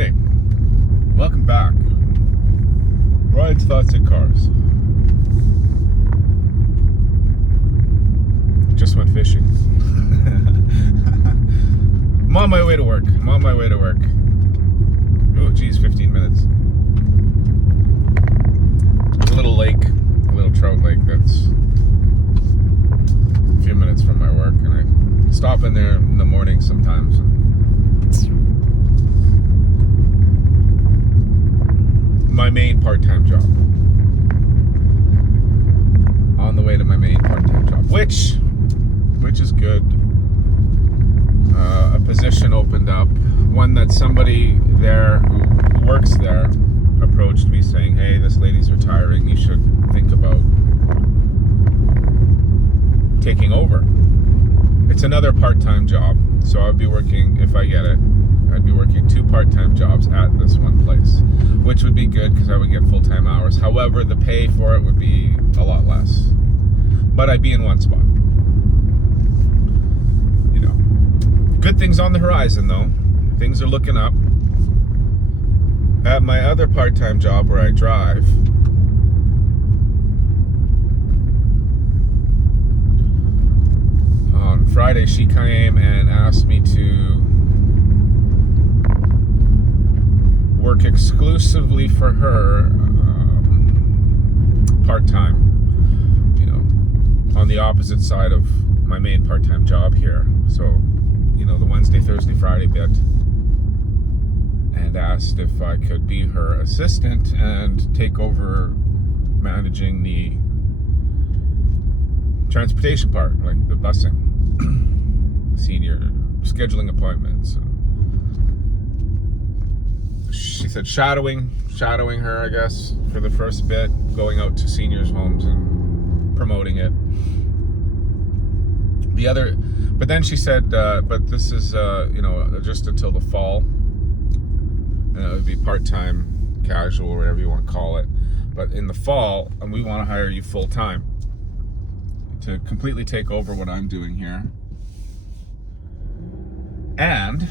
morning. Welcome back. Rides, Thoughts, and Cars. Just went fishing. I'm on my way to work. Oh, geez, 15 minutes. There's a little lake, a little trout lake that's a few minutes from my work, and I stop in there in the morning sometimes. My main part-time job. On the way to my main part-time job, which is good. A position opened up, one that somebody there who works there approached me saying, hey, this lady's retiring, you should think about taking over. It's another part-time job, so I'd be working, if I get it, I'd be working 2 part-time jobs at this one place, which would be good because I would get full-time hours. However, the pay for it would be a lot less, but I'd be in one spot. You know, good things on the horizon though. Things are looking up. At my other part-time job where I drive, on Friday she came and asked me to work exclusively for her part-time, you know, on the opposite side of my main part-time job here. So, you know, the Wednesday, Thursday, Friday bit, and asked if I could be her assistant and take over managing the transportation part, like the busing, senior scheduling appointments. She said shadowing her, I guess, for the first bit, going out to seniors' homes and promoting it. But then she said, but this is, you know, just until the fall. It would be part-time, casual, or whatever you want to call it. But in the fall, and we want to hire you full-time to completely take over what I'm doing here. And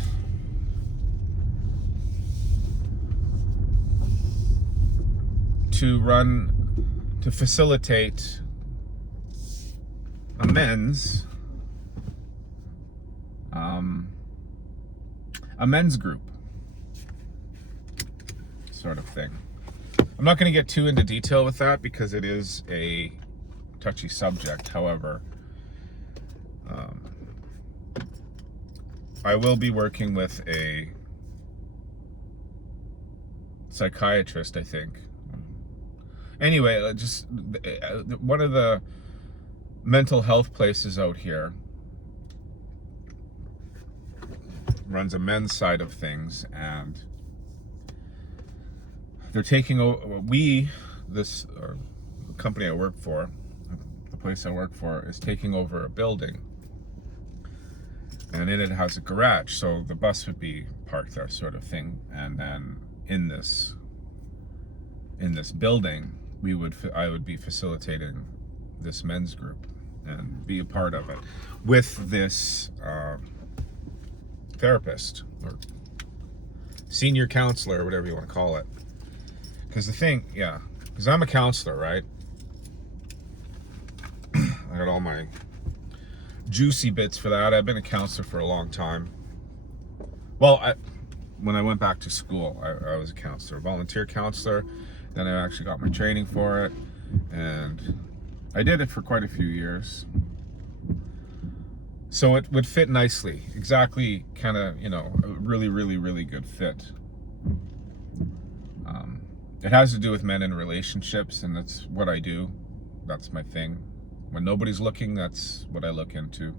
to facilitate a men's group sort of thing. I'm not going to get too into detail with that because it is a touchy subject. However, I will be working with a psychiatrist, I think. Anyway, just one of the mental health places out here runs a men's side of things, and they're taking over. This company I work for, the place I work for, is taking over a building, and in it has a garage, so the bus would be parked there, sort of thing. And then in this building, I would be facilitating this men's group and be a part of it with this therapist or senior counselor, or whatever you want to call it. Because I'm a counselor, right? I got all my juicy bits for that. I've been a counselor for a long time. Well, when I went back to school, I was a counselor, volunteer counselor. Then I actually got my training for it, and I did it for quite a few years. So it would fit nicely, exactly, kind of, you know, a really, really, really good fit. It has to do with men in relationships, and that's what I do. That's my thing. When nobody's looking, that's what I look into.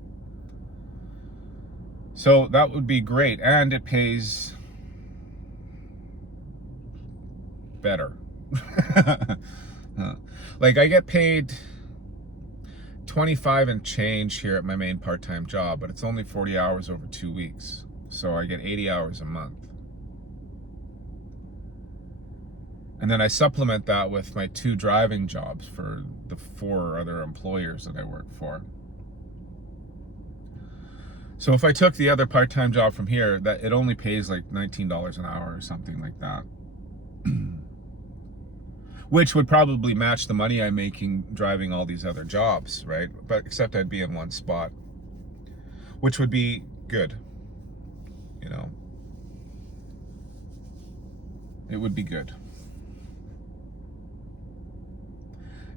So that would be great, and it pays better. Like, I get paid 25 and change here at my main part-time job, but it's only 40 hours over 2 weeks, so I get 80 hours a month. And then I supplement that with my 2 driving jobs for the 4 other employers that I work for. So if I took the other part-time job from here, that it only pays like $19 an hour or something like that. Which would probably match the money I'm making driving all these other jobs, right? But except I'd be in one spot, which would be good, you know. It would be good.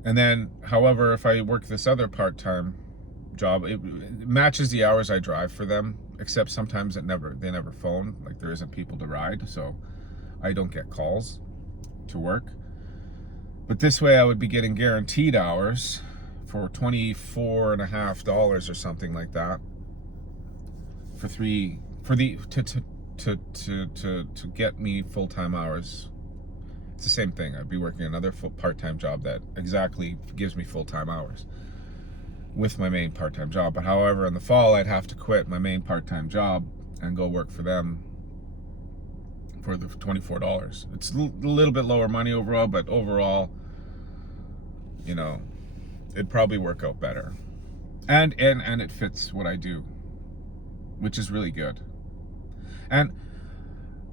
And then, however, if I work this other part-time job, it matches the hours I drive for them, except sometimes they never phone, like there isn't people to ride, so I don't get calls to work. But this way I would be getting guaranteed hours for $24.50 or something like that to get me full-time hours. It's the same thing. I'd be working another part-time job that exactly gives me full-time hours with my main part-time job. But however, in the fall, I'd have to quit my main part-time job and go work for them for the $24. It's a little bit lower money overall, but overall, you know, it'd probably work out better. And it fits what I do, which is really good. And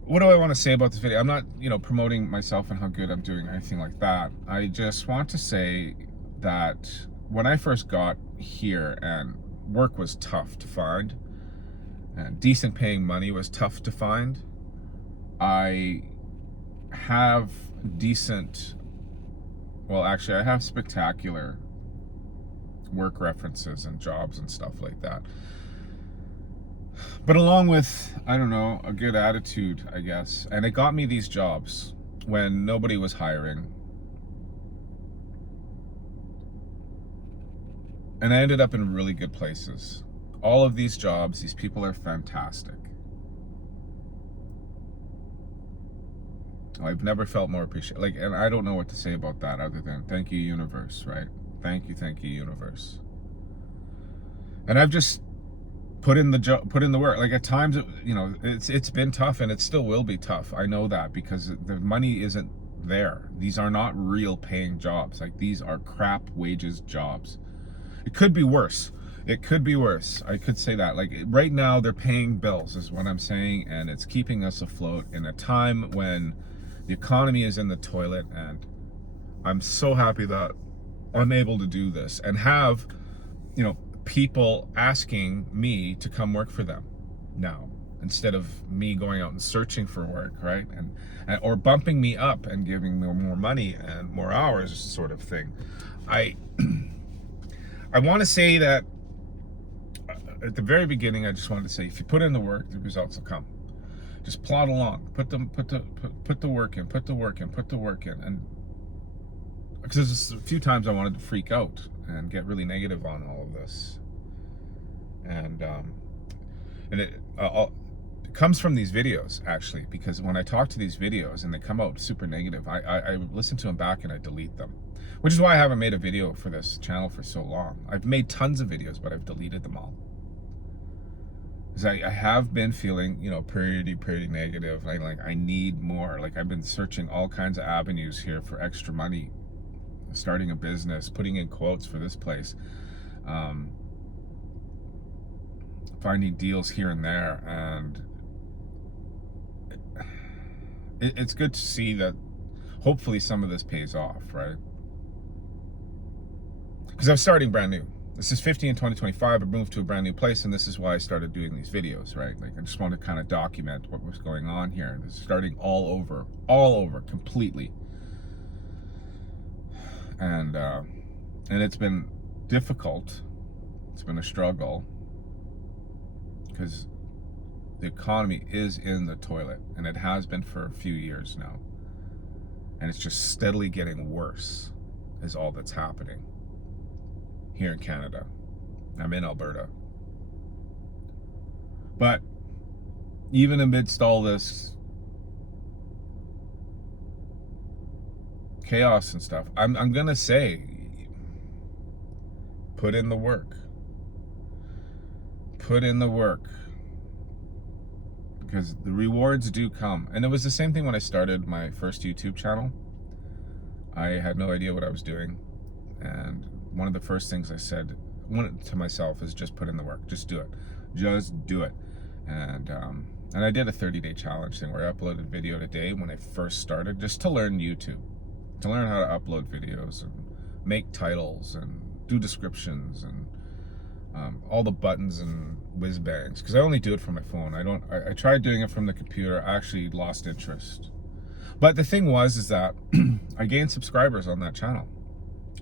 what do I want to say about this video? I'm not, promoting myself and how good I'm doing or anything like that. I just want to say that when I first got here and work was tough to find and decent paying money was tough to find, I have I have spectacular work references and jobs and stuff like that. But along with, I don't know, a good attitude, I guess. And it got me these jobs when nobody was hiring. And I ended up in really good places. All of these jobs, these people are fantastic. I've never felt more appreciated. And I don't know what to say about that other than thank you, universe, right? Thank you, universe. And I've just put in the work. Like at times, it's been tough and it still will be tough. I know that because the money isn't there. These are not real paying jobs. Like these are crap wages jobs. It could be worse. It could be worse. I could say that. Like right now, they're paying bills, is what I'm saying, and it's keeping us afloat in a time when the economy is in the toilet. And I'm so happy that I'm able to do this and have, people asking me to come work for them now instead of me going out and searching for work, right? And or bumping me up and giving me more money and more hours, sort of thing. I want to say that at the very beginning, I just wanted to say, if you put in the work, the results will come. Just plod along, put the work in, and because there's a few times I wanted to freak out and get really negative on all of this, and it comes from these videos, actually, because when I talk to these videos and they come out super negative, I listen to them back and I delete them, which is why I haven't made a video for this channel for so long. I've made tons of videos, but I've deleted them all. Because I have been feeling, pretty negative. I need more. Like I've been searching all kinds of avenues here for extra money, starting a business, putting in quotes for this place, finding deals here and there, and it's good to see that hopefully some of this pays off, right? Because I'm starting brand new. This is 50 in 2025. I moved to a brand new place, and this is why I started doing these videos, right? Like I just want to kind of document what was going on here. This is starting all over completely. And it's been difficult. It's been a struggle because the economy is in the toilet, and it has been for a few years now. And it's just steadily getting worse is all that's happening here in Canada. I'm in Alberta. But even amidst all this chaos and stuff, I'm gonna say, put in the work. Put in the work. Because the rewards do come. And it was the same thing when I started my first YouTube channel. I had no idea what I was doing. And one of the first things I said to myself is just put in the work. Just do it. Just do it. And I did a 30-day challenge thing where I uploaded video a day when I first started, just to learn YouTube, to learn how to upload videos and make titles and do descriptions and all the buttons and whiz bangs, because I only do it from my phone. I tried doing it from the computer. I actually lost interest. But the thing is that I gained subscribers on that channel.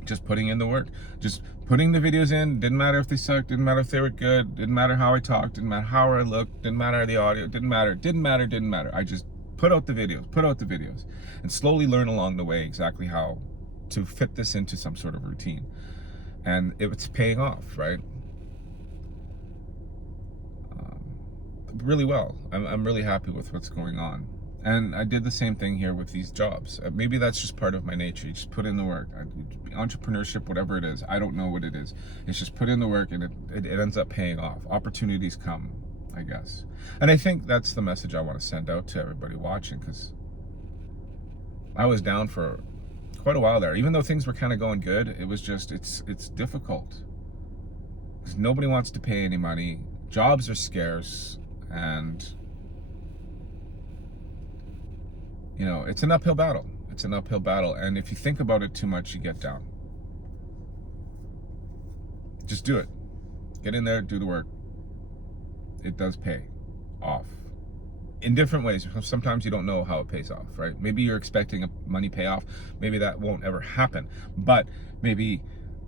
Just putting in the work, just putting the videos in. Didn't matter if they sucked, didn't matter if they were good, didn't matter how I talked, didn't matter how I looked, didn't matter the audio, didn't matter. I just put out the videos, and slowly learn along the way exactly how to fit this into some sort of routine. And it's paying off, right? Really well. I'm really happy with what's going on. And I did the same thing here with these jobs. Maybe that's just part of my nature. You just put in the work. Entrepreneurship, whatever it is, I don't know what it is. It's just put in the work, and it ends up paying off. Opportunities come, I guess. And I think that's the message I want to send out to everybody watching, because I was down for quite a while there. Even though things were kind of going good, it was just, it's difficult. Because nobody wants to pay any money. Jobs are scarce, and you know, it's an uphill battle. It's an uphill battle. And if you think about it too much, you get down. Just do it. Get in there, do the work. It does pay off in different ways. Sometimes you don't know how it pays off, right? Maybe you're expecting a money payoff. Maybe that won't ever happen. But maybe,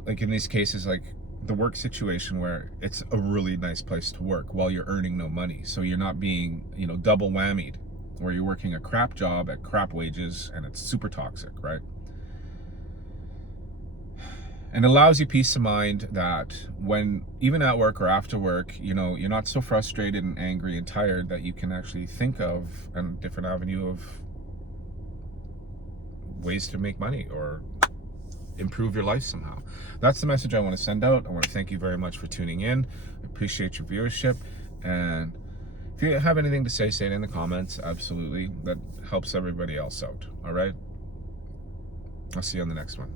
like in these cases, like the work situation where it's a really nice place to work while you're earning no money. So you're not being, you know, double whammied, where you're working a crap job at crap wages and it's super toxic, right? And it allows you peace of mind that when, even at work or after work, you know, you're not so frustrated and angry and tired, that you can actually think of a different avenue of ways to make money or improve your life somehow. That's the message I want to send out. I want to thank you very much for tuning in. I appreciate your viewership, and if you have anything to say it in the comments. Absolutely. That helps everybody else out. All right? I'll see you on the next one.